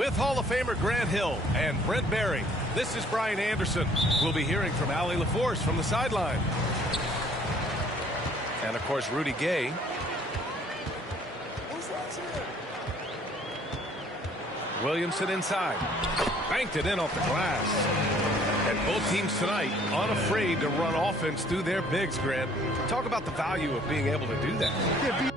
With Hall of Famer Grant Hill and Brent Barry, this is Brian Anderson. We'll be hearing from Allie LaForce from the sideline. And, of course, Rudy Gay. Williamson inside. Banked it in off the glass. And both teams tonight unafraid to run offense through their bigs, Grant. Talk about the value of being able to do that.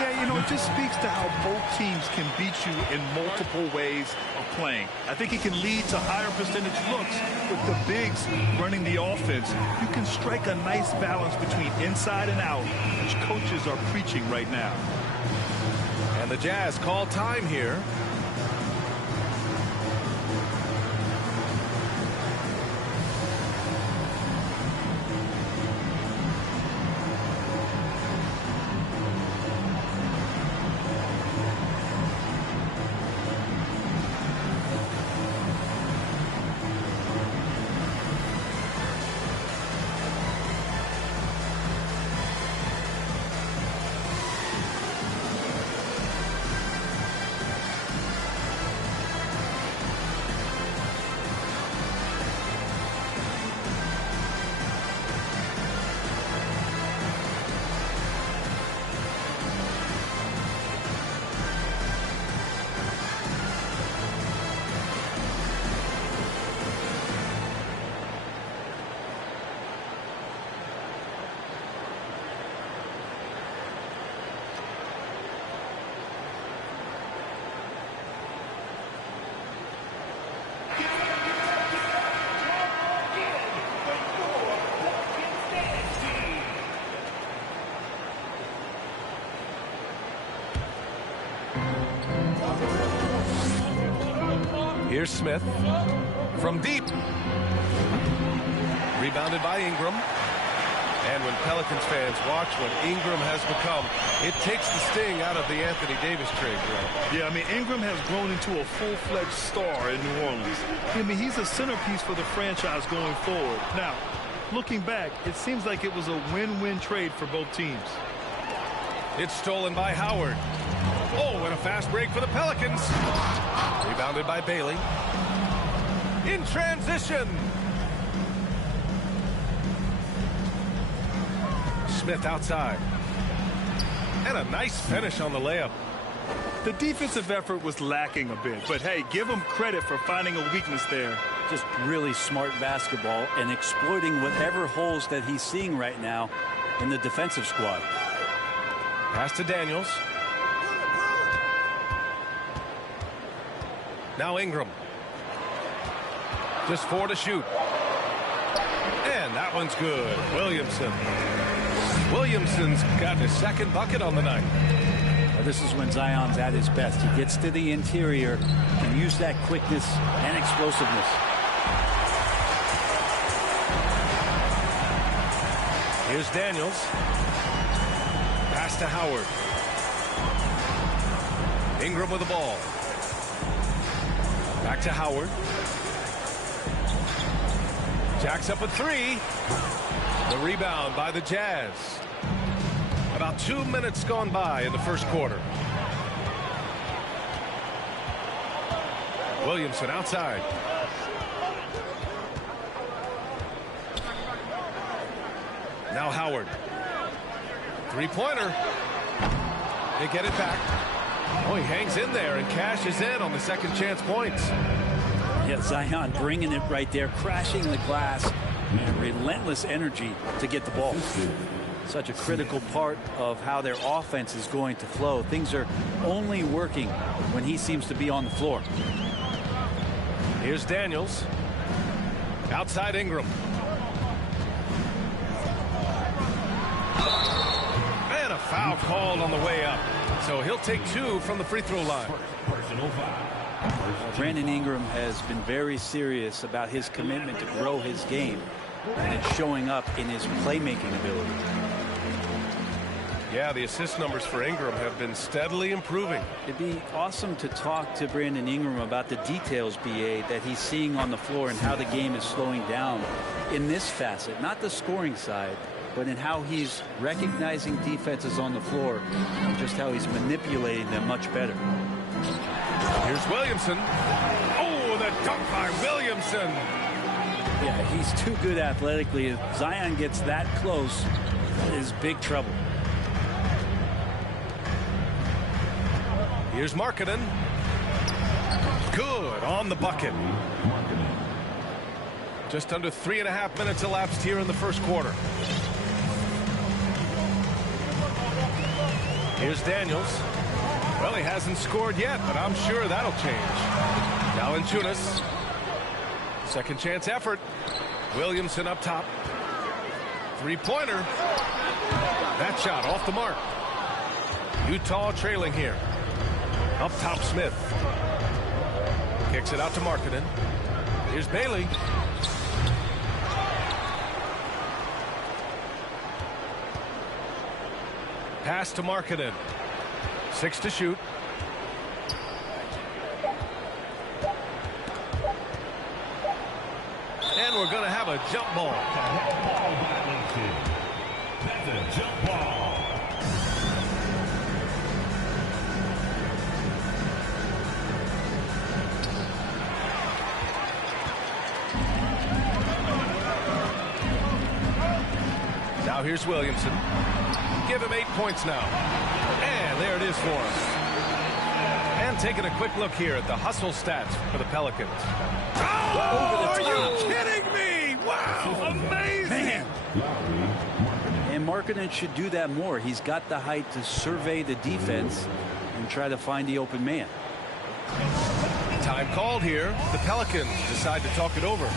Yeah, you know, it just speaks to how both teams can beat you in multiple ways of playing. I think it can lead to higher percentage looks with the bigs running the offense. You can strike a nice balance between inside and out, which coaches are preaching right now. And the Jazz call time here. Here's Smith from deep. Rebounded by Ingram. And when Pelicans fans watch what Ingram has become, it takes the sting out of the Anthony Davis trade, right? Yeah, I mean, Ingram has grown into a full-fledged star in New Orleans. I mean, he's a centerpiece for the franchise going forward. Now, looking back, it seems like it was a win-win trade for both teams. It's stolen by Howard. Oh, and a fast break for the Pelicans. Rebounded by Bailey. In transition. Smith outside. And a nice finish on the layup. The defensive effort was lacking a bit, but hey, give him credit for finding a weakness there. Just really smart basketball and exploiting whatever holes that he's seeing right now in the defensive squad. Pass to Daniels. Now Ingram. Just 4 to shoot. And that one's good. Williamson's got his second bucket on the night. Well, this is when Zion's at his best. He gets to the interior and use that quickness and explosiveness. Here's Daniels. Pass to Howard. Ingram with the ball. Back to Howard. Jacks up a 3. The rebound by the Jazz. About 2 minutes gone by in the first quarter. Williamson outside. Now Howard. Three-pointer. They get it back. Oh, he hangs in there and cashes in on the second chance points. Yeah, Zion bringing it right there, crashing the glass, and relentless energy to get the ball. Such a critical part of how their offense is going to flow. Things are only working when he seems to be on the floor. Here's Daniels. Outside Ingram. And a foul called on the way up. So he'll take 2 from the free throw line. Brandon Ingram has been very serious about his commitment to grow his game, and it's showing up in his playmaking ability. Yeah, the assist numbers for Ingram have been steadily improving. It'd be awesome to talk to Brandon Ingram about the details, BA, that he's seeing on the floor and how the game is slowing down in this facet, not the scoring side, but in how he's recognizing defenses on the floor and just how he's manipulating them much better. Here's Williamson. Oh, the dunk by Williamson. Yeah, he's too good athletically. If Zion gets that close, that is big trouble. Here's Markkanen. Good on the bucket. Just under 3.5 minutes elapsed here in the first quarter. Here's Daniels. Well, he hasn't scored yet, but I'm sure that'll change. Valanciunas. Second chance effort. Williamson up top. Three-pointer. That shot off the mark. Utah trailing here. Up top, Smith. Kicks it out to Markkanen. Here's Bailey. Pass to Markkanen. 6 to shoot. And we're going to have a jump ball. That's a jump ball. Now here's Williamson. Give him 8 points now. And there it is for him. And taking a quick look here at the hustle stats for the Pelicans. Oh, are you kidding me? Wow, amazing. Man. And Markkanen should do that more. He's got the height to survey the defense and try to find the open man. Time called here. The Pelicans decide to talk it over.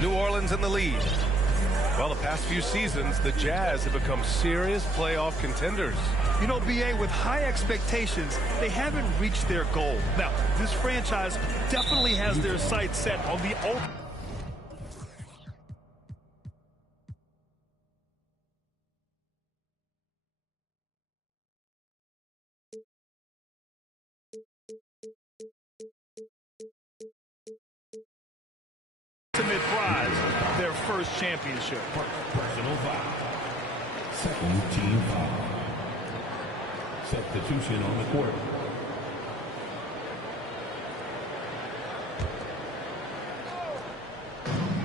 New Orleans in the lead. Well, the past few seasons, the Jazz have become serious playoff contenders. You know, B.A., with high expectations, they haven't reached their goal. Now, this franchise definitely has their sights set on the ultimate. Prize, their first championship. Personal foul. Second team foul. Substitution on the court.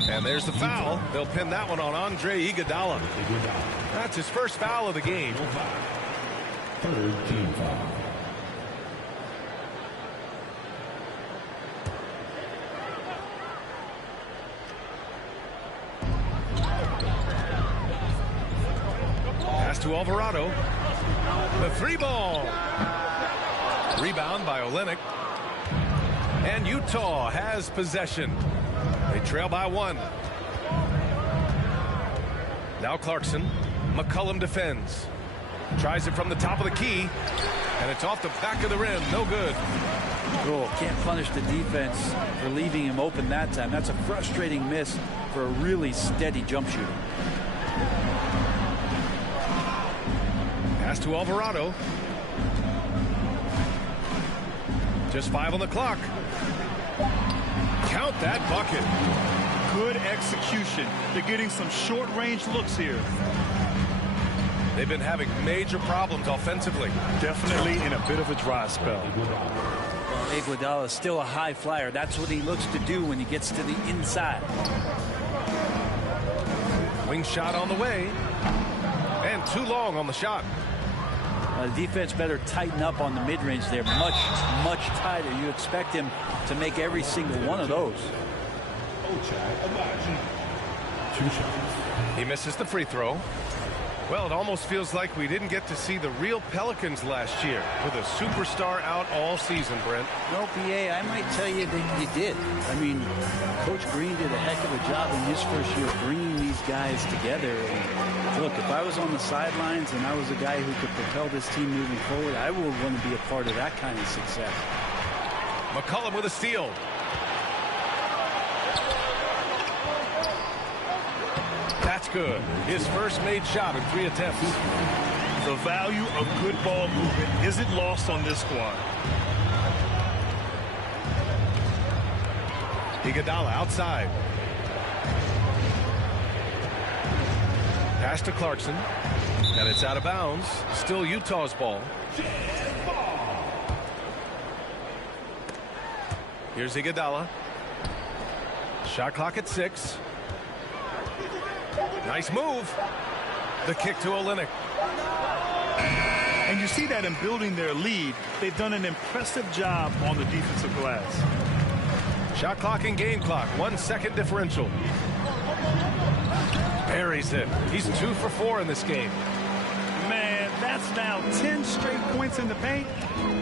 And there's the foul. They'll pin that one on Andre Iguodala. That's his first foul of the game. Third team foul. To Alvarado. The three ball. Rebound by Olynyk. And Utah has possession. They trail by 1. Now Clarkson. McCollum defends. Tries it from the top of the key. And it's off the back of the rim. No good. Oh, can't punish the defense for leaving him open that time. That's a frustrating miss for a really steady jump shooter. Pass to Alvarado. Just 5 on the clock. Count that bucket. Good execution. They're getting some short-range looks here. They've been having major problems offensively. Definitely in a bit of a dry spell. Iguodala is still a high flyer. That's what he looks to do when he gets to the inside. Wing shot on the way. And too long on the shot. The defense better tighten up on the mid-range there. Much tighter. You expect him to make every single one of those. 2 shots. He misses the free throw. Well, it almost feels like we didn't get to see the real Pelicans last year with a superstar out all season, Brent. Well, BA, I might tell you that you did. I mean, Coach Green did a heck of a job in his first year bringing these guys together. And look, if I was on the sidelines and I was a guy who could propel this team moving forward, I would want to be a part of that kind of success. McCollum with a steal. That's good. His first made shot in 3 attempts. The value of good ball movement isn't lost on this squad. Iguodala outside. Pass to Clarkson. And it's out of bounds. Still Utah's ball. Here's Iguodala. Shot clock at 6. Nice move. The kick to Olynyk. And you see that in building their lead, they've done an impressive job on the defensive glass. Shot clock and game clock. 1 second differential. Buries it. He's 2 for 4 in this game. Man, that's now 10 straight points in the paint.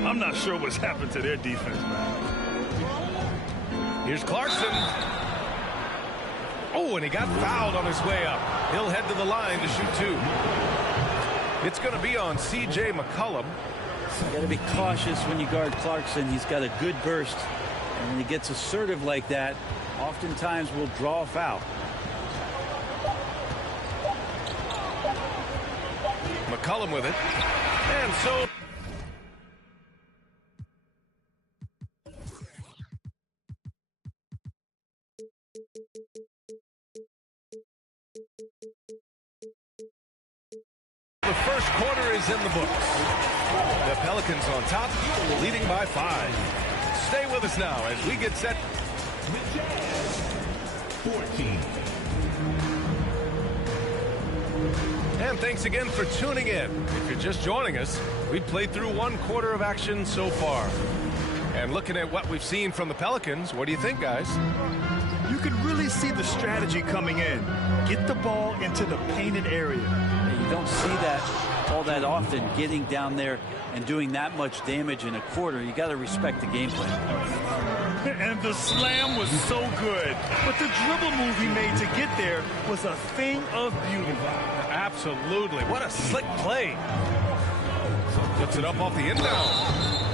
I'm not sure what's happened to their defense, man. Here's Clarkson. Oh, and he got fouled on his way up. He'll head to the line to shoot 2. It's going to be on C.J. McCollum. You got to be cautious when you guard Clarkson. He's got a good burst. And when he gets assertive like that, oftentimes will draw a foul. McCollum with it. And so... the first quarter is in the books. The Pelicans on top, leading by 5. Stay with us now as we get set. 14. And thanks again for tuning in. If you're just joining us, we've played through 1 quarter of action so far. And looking at what we've seen from the Pelicans, what do you think, guys? You can really see the strategy coming in. Get the ball into the painted area. And you don't see that all that often, getting down there and doing that much damage in a quarter. You got to respect the game plan. And the slam was so good. But the dribble move he made to get there was a thing of beauty. Absolutely. What a slick play. Puts it up off the inbound.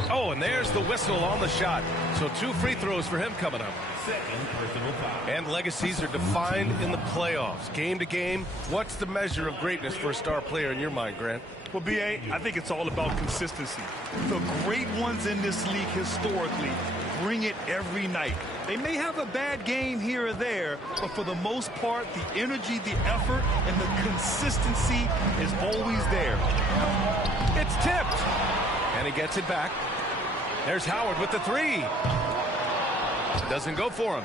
Oh, and there's the whistle on the shot. So 2 free throws for him coming up. Second personal foul. And legacies are defined in the playoffs. Game to game, what's the measure of greatness for a star player in your mind, Grant? Well, B.A., I think it's all about consistency. The great ones in this league historically bring it every night. They may have a bad game here or there, but for the most part, the energy, the effort, and the consistency is always there. It's tipped. And he gets it back. There's Howard with the 3. Doesn't go for him.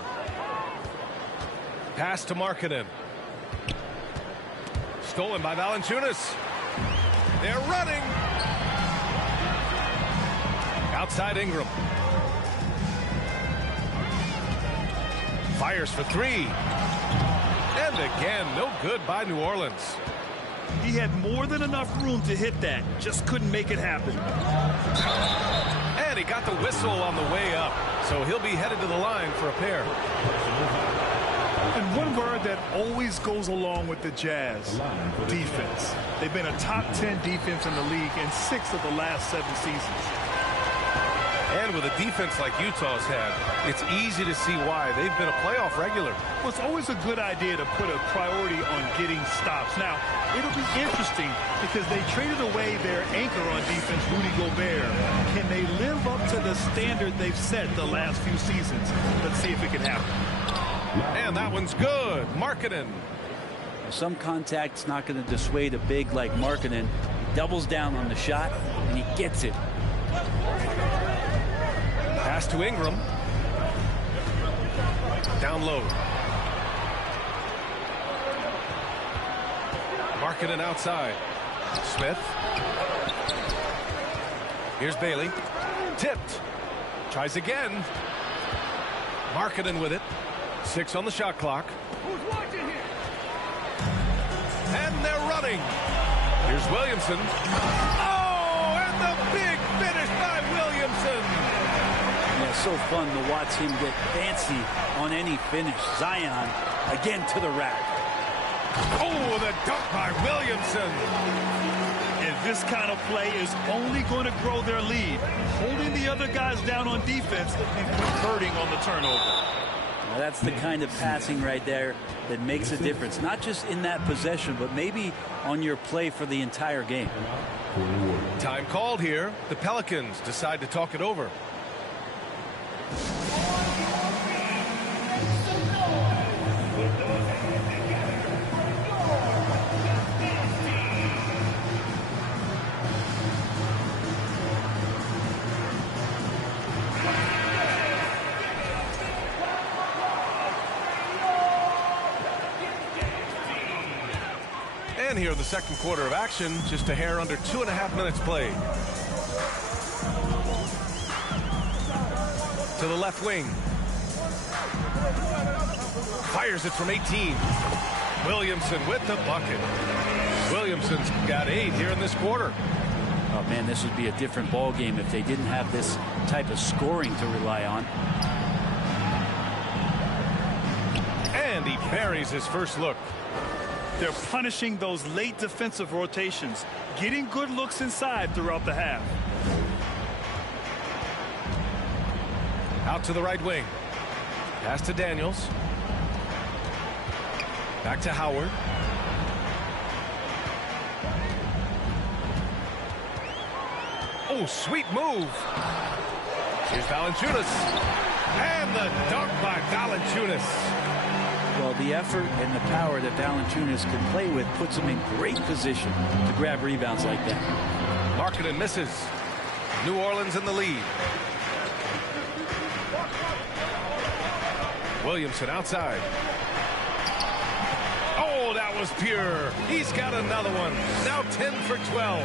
Pass to Markkanen. Stolen by Valanciunas. They're running. Outside Ingram. Fires for 3. And again, no good by New Orleans. He had more than enough room to hit that. Just couldn't make it happen. And he got the whistle on the way up. So he'll be headed to the line for a pair. And one word that always goes along with the Jazz, defense. They've been a top 10 defense in the league in 6 of the last 7 seasons. And with a defense like Utah's had, it's easy to see why they've been a playoff regular. Well, it's always a good idea to put a priority on getting stops. Now, it'll be interesting because they traded away their anchor on defense, Rudy Gobert. Can they live up to the standard they've set the last few seasons? Let's see if it can happen. And that one's good. Markkanen. Some contact's not going to dissuade a big like Markkanen. He doubles down on the shot, and he gets it. Pass to Ingram. Down low. Markkanen outside. Smith. Here's Bailey. Tipped. Tries again. Markkanen with it. 6 on the shot clock. And they're running. Here's Williamson. Oh, and the big finish by Williamson. Yeah, so fun to watch him get fancy on any finish. Zion again to the rack. Oh, the dunk by Williamson. And this kind of play is only going to grow their lead, holding the other guys down on defense and converting on the turnover. Now that's the kind of passing right there that makes a difference, not just in that possession, but maybe on your play for the entire game. Time called here. The Pelicans decide to talk it over. And here in the second quarter of action, just a hair under 2.5 minutes played. To the left wing. Fires it from 18. Williamson with the bucket. Williamson's got 8 here in this quarter. Oh man, this would be a different ball game if they didn't have this type of scoring to rely on. And he buries his first look. They're punishing those late defensive rotations, getting good looks inside throughout the half. Out to the right wing. Pass to Daniels. Back to Howard. Oh, sweet move. Here's Valanciunas. And the dunk by Valanciunas. Well, the effort and the power that Valanciunas can play with puts him in great position to grab rebounds like that. Markkanen misses. New Orleans in the lead. Williamson outside. Oh, that was pure. He's got another one. Now 10 for 12.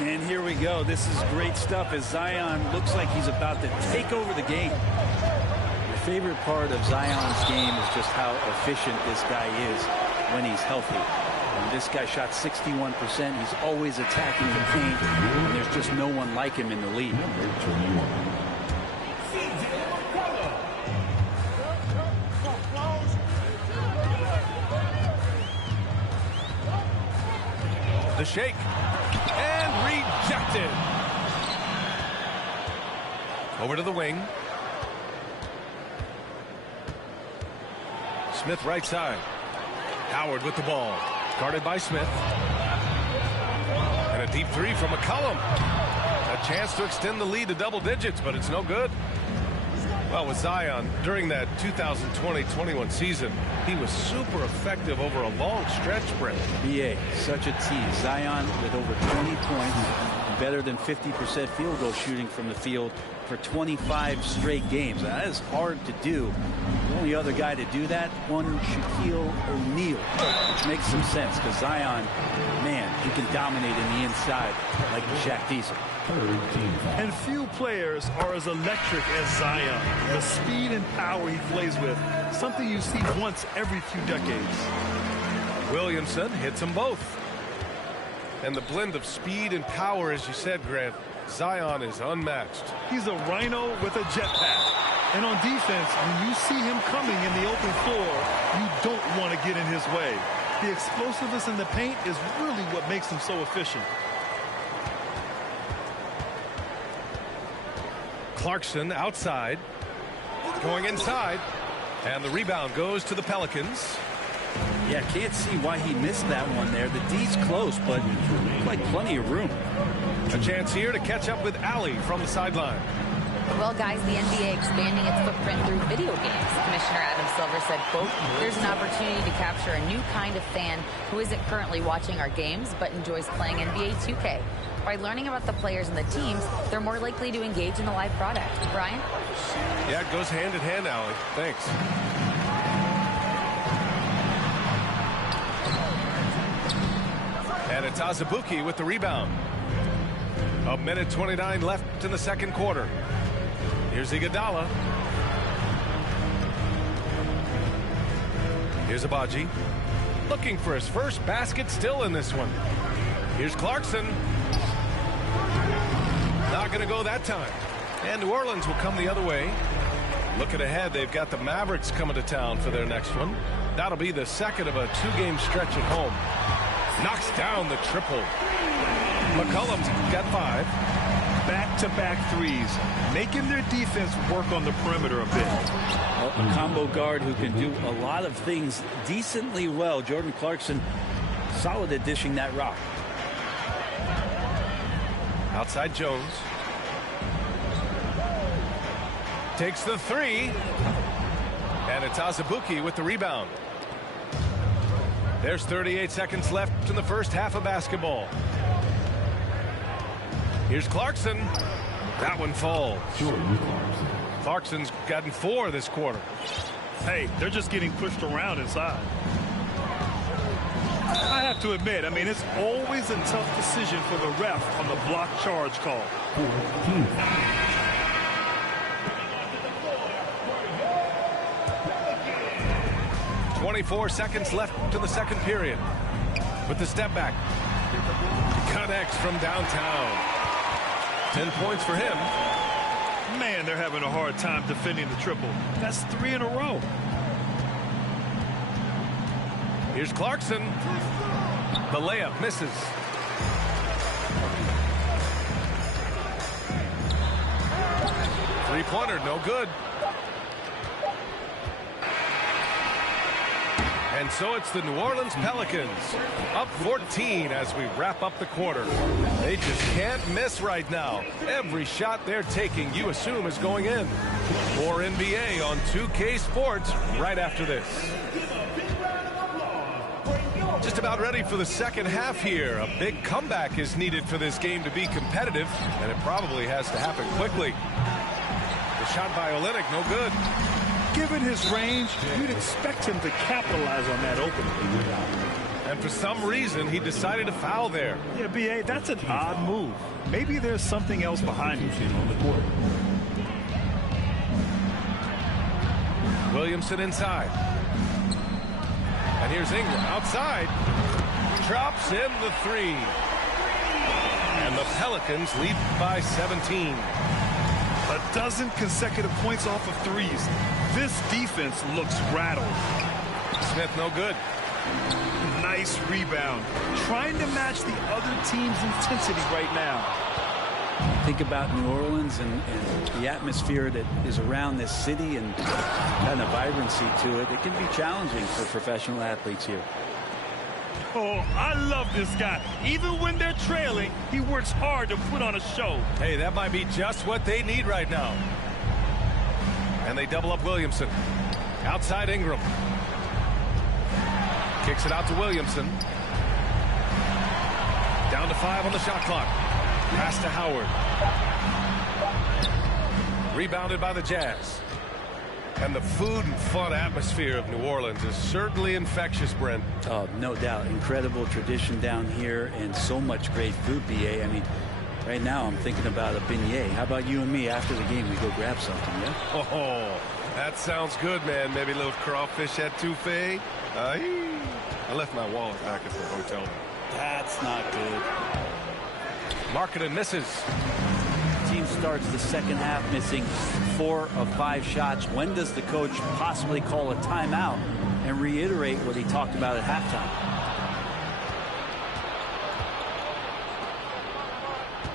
And here we go. This is great stuff as Zion looks like he's about to take over the game. My favorite part of Zion's game is just how efficient this guy is when he's healthy. And this guy shot 61%. He's always attacking the paint, and there's just no one like him in the league. The shake. And rejected. Over to the wing. Smith right side. Howard with the ball. Guarded by Smith. And a deep three from McCollum. A chance to extend the lead to double digits, but it's no good. Well, with Zion, during that 2020-21 season, he was super effective over a long stretch, Brent. BA, such a tease. Zion with over 20 points, better than 50% field goal shooting from the field for 25 straight games. That is hard to do. The only other guy to do that, one Shaquille O'Neal, which makes some sense because Zion, man, he can dominate in the inside like Shaq Diesel. And few players are as electric as Zion. The speed and power he plays with, something you see once every few decades. Williamson hits them both. And the blend of speed and power, as you said, Grant, Zion is unmatched. He's a rhino with a jetpack. And on defense, when you see him coming in the open floor, you don't want to get in his way. The explosiveness in the paint is really what makes him so efficient. Clarkson outside, going inside, and the rebound goes to the Pelicans. Yeah, can't see why he missed that one there. The D's close, but like plenty of room. A chance here to catch up with Allie from the sideline. Well, guys, the NBA expanding its footprint through video games. Commissioner Adam Silver said, quote, "There's an opportunity to capture a new kind of fan who isn't currently watching our games but enjoys playing NBA 2K. By learning about the players and the teams, they're more likely to engage in the live product." Brian? Yeah, it goes hand in hand, Allie. Thanks. And it's Azubuike with the rebound. 1:29 left in the second quarter. Here's Iguodala. Here's Agbaji. Looking for his first basket still in this one. Here's Clarkson. Not going to go that time. And New Orleans will come the other way. Looking ahead, they've got the Mavericks coming to town for their next one. That'll be the second of a two-game stretch at home. Knocks down the triple. McCollum's got 5. Back-to-back threes, making their defense work on the perimeter a bit. A combo guard who can do a lot of things decently well. Jordan Clarkson, solid at dishing that rock. Outside Jones. Takes the 3. And it's Azubuike with the rebound. There's 38 seconds left in the first half of basketball. Here's Clarkson. That one falls. Clarkson's gotten 4 this quarter. Hey, they're just getting pushed around inside. I have to admit, I mean, it's always a tough decision for the ref on the block charge call. 24 seconds left in the second period. With the step back. Connects from downtown. 10 points for him. Man, they're having a hard time defending the triple. That's 3 in a row. Here's Clarkson. The layup misses. Three-pointer, no good. And so it's the New Orleans Pelicans up 14 as we wrap up the quarter. They just can't miss right now. Every shot they're taking, you assume, is going in. More NBA on 2K Sports right after this. Just about ready for the second half here. A big comeback is needed for this game to be competitive, and it probably has to happen quickly. The shot by Olynyk, no good. Given his range, you'd expect him to capitalize on that opening. And for some reason, he decided to foul there. Yeah, B.A., that's an odd move. Maybe there's something else behind it. Williamson inside. And here's Ingram outside. Drops in the 3. And the Pelicans lead by 17. A dozen consecutive points off of threes. This defense looks rattled. Smith no good. Nice rebound. Trying to match the other team's intensity right now. Think about New Orleans and the atmosphere that is around this city and kind of vibrancy to it. It can be challenging for professional athletes here. Oh, I love this guy. Even when they're trailing, he works hard to put on a show. Hey, that might be just what they need right now. And they double up Williamson. Outside Ingram. Kicks it out to Williamson. Down to 5 on the shot clock. Pass to Howard. Rebounded by the Jazz. And the food and fun atmosphere of New Orleans is certainly infectious, Brent. Oh, no doubt. Incredible tradition down here and so much great food, B.A. I mean, right now I'm thinking about a beignet. How about you and me after the game? We go grab something, yeah? Oh, that sounds good, man. Maybe a little crawfish etouffee. I left my wallet back at the hotel. That's not good. Markkanen misses. Team starts the second half missing 4 of 5 shots. When does the coach possibly call a timeout and reiterate what he talked about at halftime?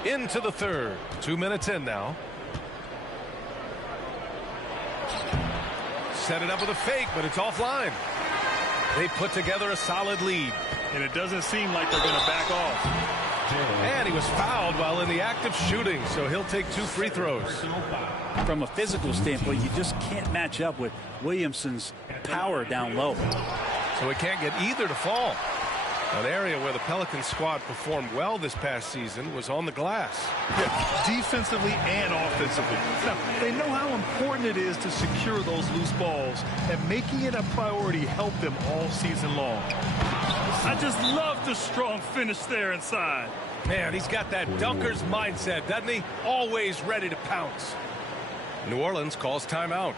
Into the third. 2 minutes in now. Set it up with a fake, but it's offline. They put together a solid lead. And it doesn't seem like they're going to back off. And he was fouled while in the act of shooting, so he'll take 2 free throws. From a physical standpoint, you just can't match up with Williamson's power down low. So he can't get either to fall. An area where the Pelicans squad performed well this past season was on the glass. Yeah, defensively and offensively. Now, they know how important it is to secure those loose balls, and making it a priority helped them all season long. I just love the strong finish there inside. Man, he's got that dunker's mindset, doesn't he? Always ready to pounce. New Orleans calls timeout.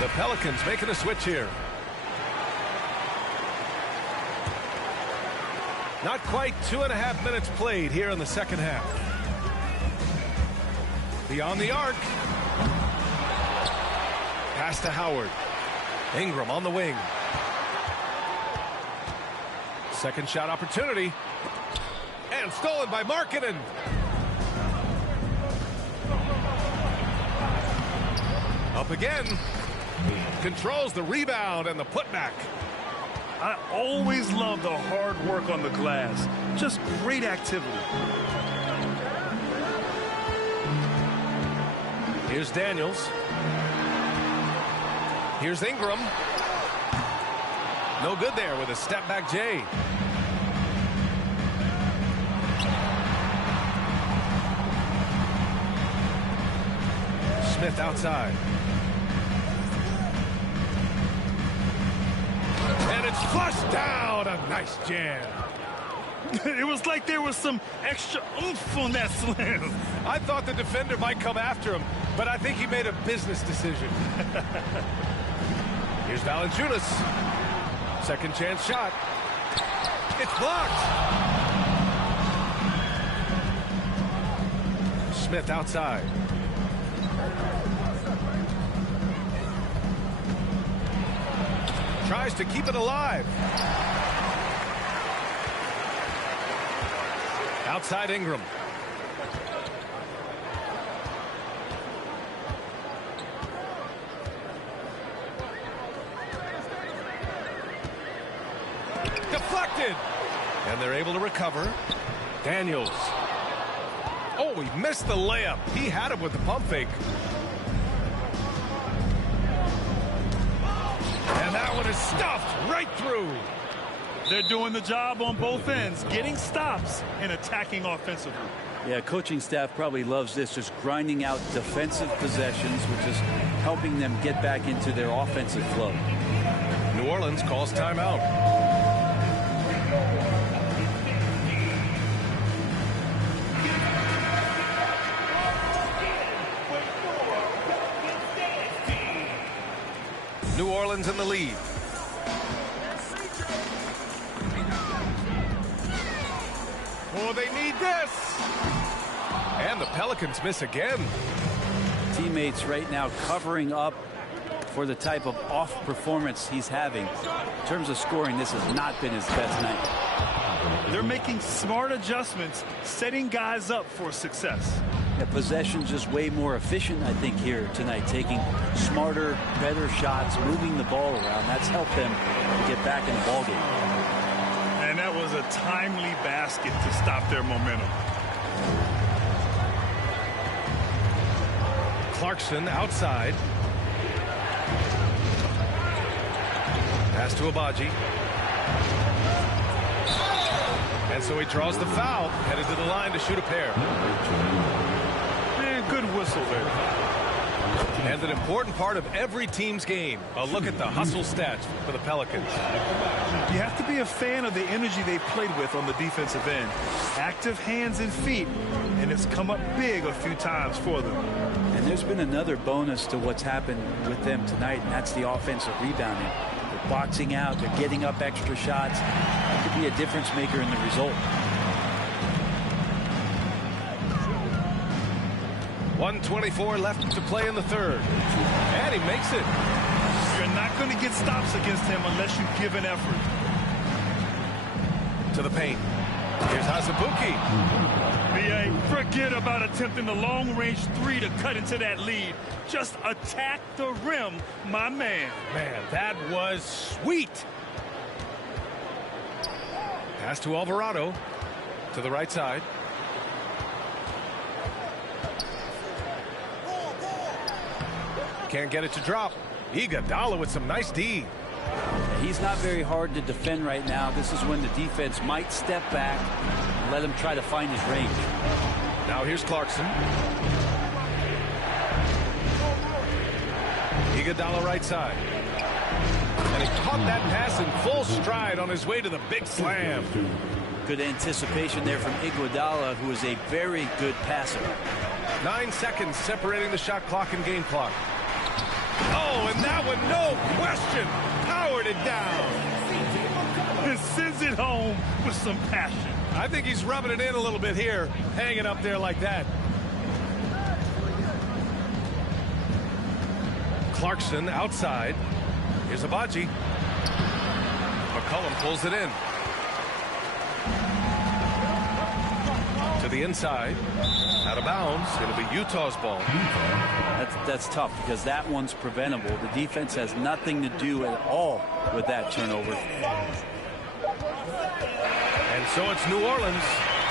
The Pelicans making a switch here. Not quite 2.5 minutes played here in the second half. Beyond the arc. Pass to Howard. Ingram on the wing. Second shot opportunity. And stolen by Markkanen. Up again. Controls the rebound and the putback. I always love the hard work on the glass. Just great activity. Here's Daniels. Here's Ingram. No good there with a step back Jay. Smith outside. And it's flushed down. A nice jam. It was like there was some extra oomph on that slam. I thought the defender might come after him, but I think he made a business decision. Here's Valanciunas. Second chance shot. It's blocked. Smith outside. Tries to keep it alive. Outside Ingram. Deflected. And they're able to recover. Daniels. Oh, he missed the layup. He had it with the pump fake. And that one is stuffed right through. They're doing the job on both ends, getting stops and attacking offensively. Yeah, coaching staff probably loves this, just grinding out defensive possessions, which is helping them get back into their offensive flow. New Orleans calls timeout. New Orleans in the lead. Oh, they need this. And the Pelicans miss again. Teammates right now covering up for the type of off performance he's having. In terms of scoring, this has not been his best night. They're making smart adjustments, setting guys up for success. Yeah, possession's just way more efficient, I think, here tonight, taking smarter, better shots, moving the ball around. That's helped them get back in the ballgame. And that was a timely basket to stop their momentum. Clarkson outside. Pass to Agbaji. And so he draws the foul, headed to the line to shoot a pair. Man, good whistle there. And an important part of every team's game. A look at the hustle stats for the Pelicans. You have to be a fan of the energy they played with on the defensive end. Active hands and feet, and it's come up big a few times for them. And there's been another bonus to what's happened with them tonight, and that's the offensive rebounding. They're boxing out, they're getting up extra shots. It could be a difference maker in the result. 1:24 left to play in the third. And he makes it. You're not going to get stops against him unless you give an effort. To the paint. Here's Azubuike. B.A., forget about attempting the long-range three to cut into that lead. Just attack the rim, my man. Man, that was sweet. Pass to Alvarado. To the right side. Can't get it to drop. Iguodala with some nice D. He's not very hard to defend right now. This is when the defense might step back and let him try to find his range. Now here's Clarkson. Iguodala right side. And he caught that pass in full stride on his way to the big slam. Good anticipation there from Iguodala, who is a very good passer. 9 seconds separating the shot clock and game clock. Oh, and that one possession. Powered it down. And sends it home with some passion. I think he's rubbing it in a little bit here, hanging up there like that. Clarkson outside. Here's Abaji. McCollum pulls it in. To the inside. Out of bounds. It'll be Utah's ball. That's tough because that one's preventable. The defense has nothing to do at all with that turnover. And so it's New Orleans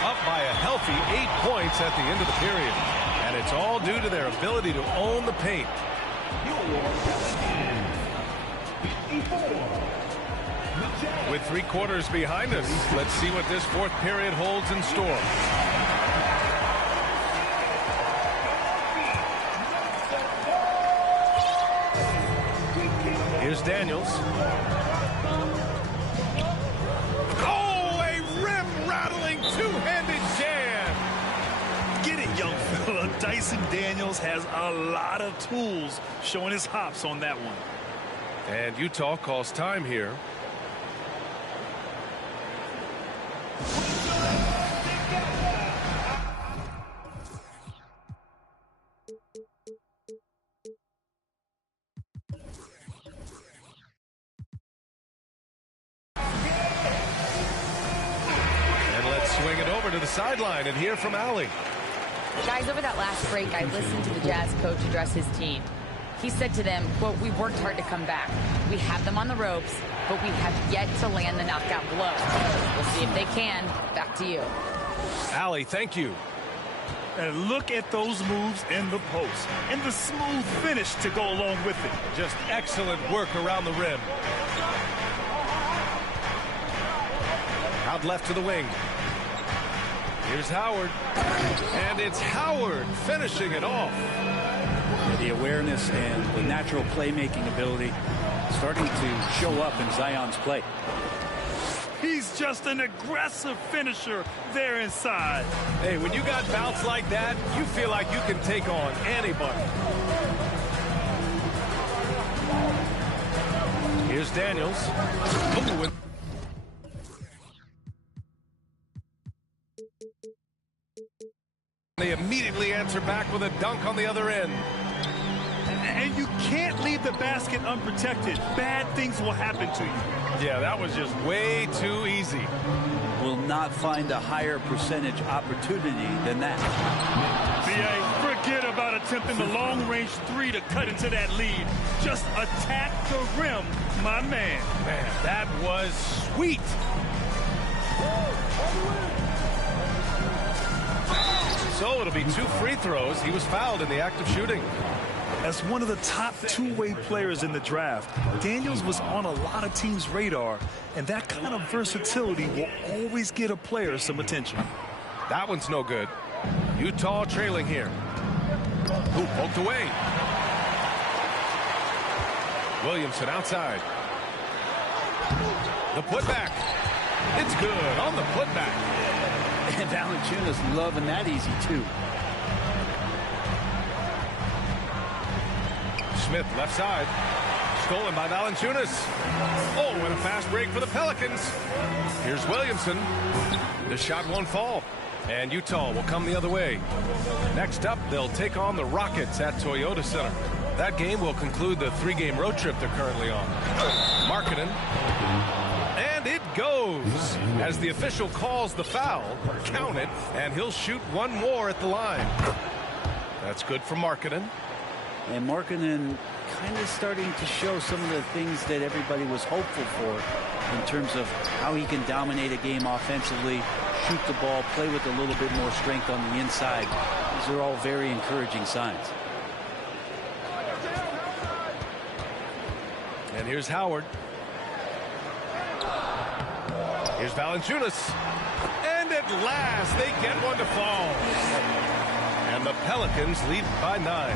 up by a healthy 8 points at the end of the period. And it's all due to their ability to own the paint. With 3 quarters behind us, let's see what this 4th period holds in store. Here's Daniels. Oh, a rim-rattling two-handed jam. Get it, young fella. Dyson Daniels has a lot of tools, showing his hops on that one. And Utah calls time here. Swing it over to the sideline and hear from Allie. Guys, over that last break, I listened to the Jazz coach address his team. He said to them, quote, "We've worked hard to come back. We have them on the ropes, but we have yet to land the knockout blow. We'll see if they can." Back to you. Allie, thank you. And look at those moves in the post and the smooth finish to go along with it. Just excellent work around the rim. Out left to the wing. Here's Howard. And it's Howard finishing it off. The awareness and the natural playmaking ability starting to show up in Zion's play. He's just an aggressive finisher there inside. Hey, when you got bounce like that, you feel like you can take on anybody. Here's Daniels. Ooh, they immediately answer back with a dunk on the other end. And you can't leave the basket unprotected. Bad things will happen to you. Yeah, that was just way too easy. Will not find a higher percentage opportunity than that. B.A., forget about attempting the long-range 3 to cut into that lead. Just attack the rim, my man. Man, that was sweet. So it'll be 2 free throws. He was fouled in the act of shooting. As one of the top two-way players in the draft, Daniels was on a lot of teams' radar, and that kind of versatility will always get a player some attention. That one's no good. Utah trailing here. Ooh, poked away. Williamson outside. The putback. It's good on the putback. And Valanciunas loving that easy, too. Smith left side. Stolen by Valanciunas. Oh, and a fast break for the Pelicans. Here's Williamson. The shot won't fall. And Utah will come the other way. Next up, they'll take on the Rockets at Toyota Center. That game will conclude the 3-game road trip they're currently on. Markkanen. And it goes. As the official calls the foul, count it, and he'll shoot one more at the line. That's good for Markkanen. And Markkanen kind of starting to show some of the things that everybody was hopeful for in terms of how he can dominate a game offensively, shoot the ball, play with a little bit more strength on the inside. These are all very encouraging signs. And here's Howard. Here's Valanciunas. And at last, they get one to fall. And the Pelicans lead by 9.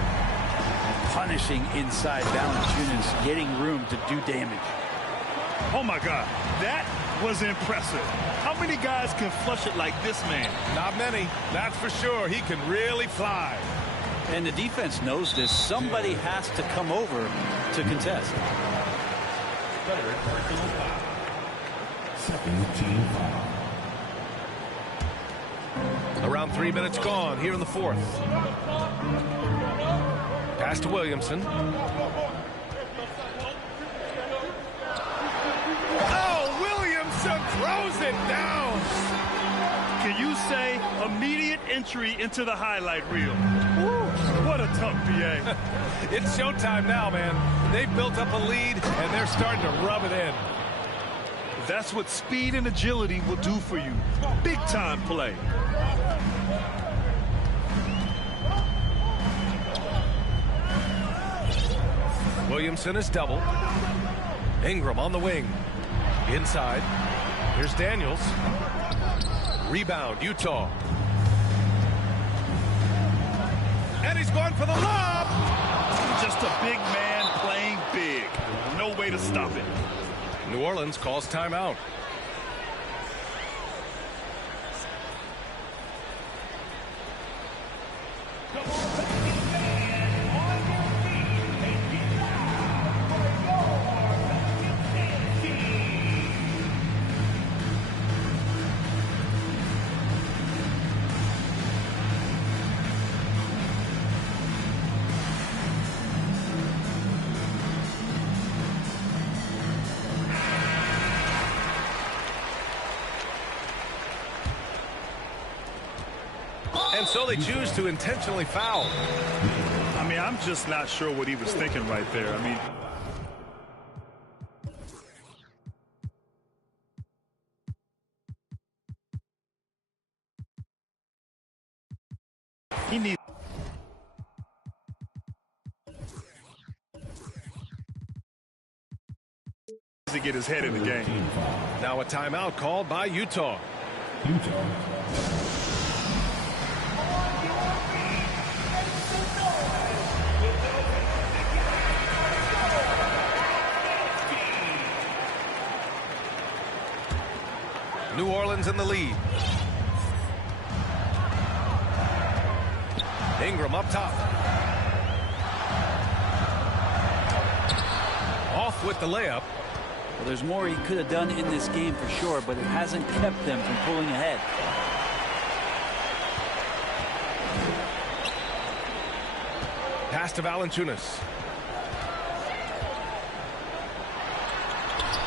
Punishing inside. Valanciunas getting room to do damage. Oh, my God. That was impressive. How many guys can flush it like this man? Not many. That's for sure. He can really fly. And the defense knows this. Somebody has to come over to contest. Third personal foul. Second team foul. Around 3 minutes gone here in the fourth. Pass to Williamson. Oh, Williamson throws it down. Can you say immediate entry into the highlight reel? Woo, what a tough BA. It's showtime now, man. They've built up a lead, and they're starting to rub it in. That's what speed and agility will do for you. Big-time play. Williamson is doubled. Ingram on the wing. Inside. Here's Daniels. Rebound, Utah. And he's going for the lob. Just a big man playing big. No way to stop it. New Orleans calls timeout. And so they choose to intentionally foul. I mean, I'm just not sure what he was thinking right there. I mean, he needs to get his head in the game. Now a timeout called by Utah. New Orleans in the lead. Ingram up top. Off with the layup. Well, there's more he could have done in this game for sure, but it hasn't kept them from pulling ahead. Pass to Valanciunas.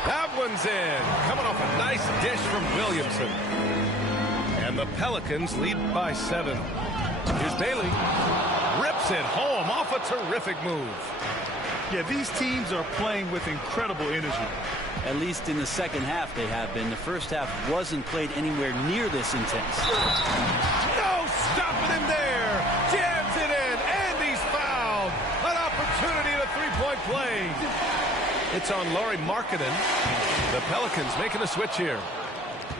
That one's in. Coming off a nice dish from Williamson. And the Pelicans lead by 7. Here's Bailey. Rips it home off a terrific move. Yeah, these teams are playing with incredible energy. At least in the second half they have been. The first half wasn't played anywhere near this intense. No stopping him there. Jams it in, and he's fouled. An opportunity at a three-point play. It's on Lauri Markkanen. The Pelicans making a switch here.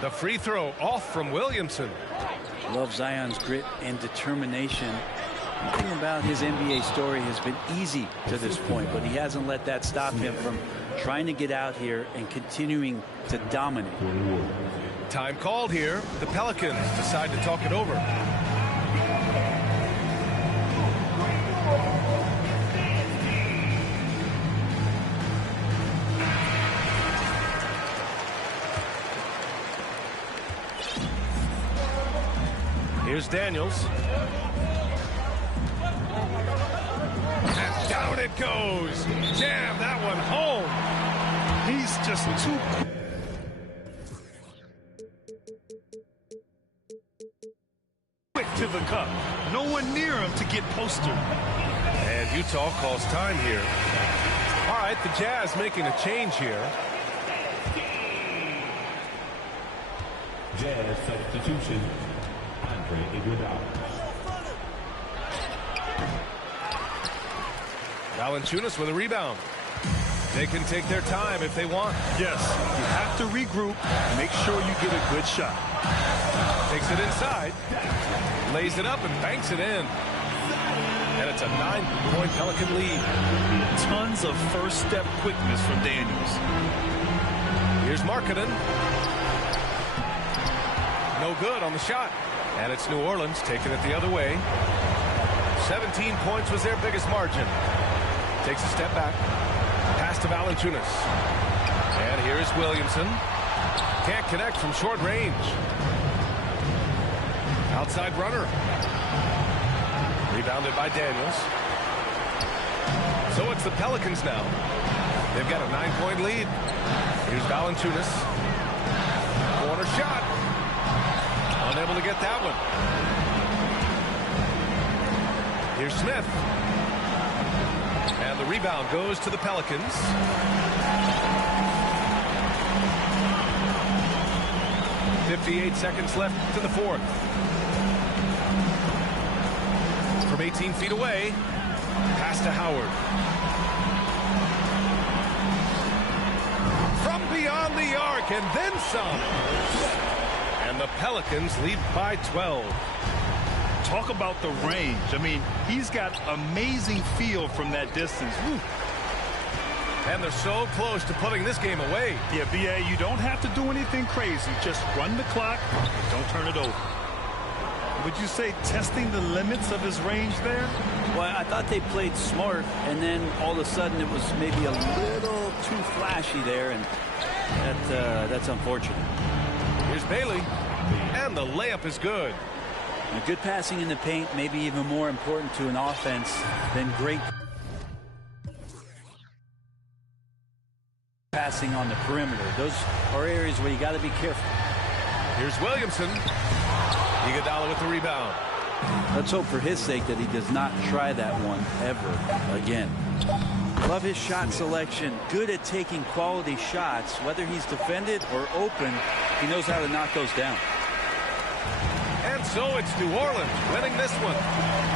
The free throw off from Williamson. Love Zion's grit and determination. The thing about his NBA story has been easy to this point, but he hasn't let that stop him from trying to get out here and continuing to dominate. Time called here. The Pelicans decide to talk it over. Here's Daniels. And down it goes. Jam that one home. He's just too quick to the cup. No one near him to get postered. And Utah calls time here. All right, the Jazz making a change here. Jazz substitution. Andre Iguodala. Valanciunas with a rebound. They can take their time if they want. Yes, you have to regroup. Make sure you get a good shot. Takes it inside. Lays it up and banks it in. And it's a 9-point Pelican lead. Tons of first step quickness from Daniels. Here's Markkanen. No good on the shot. And it's New Orleans taking it the other way. 17 points was their biggest margin. Takes a step back. Pass to Valanciunas. And here's Williamson. Can't connect from short range. Outside runner. Rebounded by Daniels. So it's the Pelicans now. They've got a 9-point lead. Here's Valanciunas. Corner shot. Unable to get that one. Here's Smith. And the rebound goes to the Pelicans. .58 seconds left to the fourth. From 18 feet away, pass to Howard. From beyond the arc, and then some. And the Pelicans lead by 12. Talk about the range. I mean, he's got amazing feel from that distance. Woo. And they're so close to putting this game away. Yeah, B.A., you don't have to do anything crazy. Just run the clock and don't turn it over. Would you say testing the limits of his range there? Well, I thought they played smart, and then all of a sudden it was maybe a little too flashy there, and that's unfortunate. Here's Bailey, and the layup is good. And good passing in the paint, maybe even more important to an offense than great passing on the perimeter. Those are areas where you got to be careful. Here's Williamson. Iguodala with the rebound. Let's hope for his sake that he does not try that one ever again. Love his shot selection. Good at taking quality shots. Whether he's defended or open, he knows how to knock those down. And so it's New Orleans winning this one.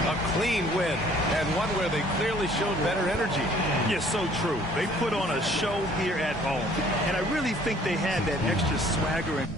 A clean win, and one where they clearly showed better energy. Yeah, so true. They put on a show here at home, and I really think they had that extra swagger and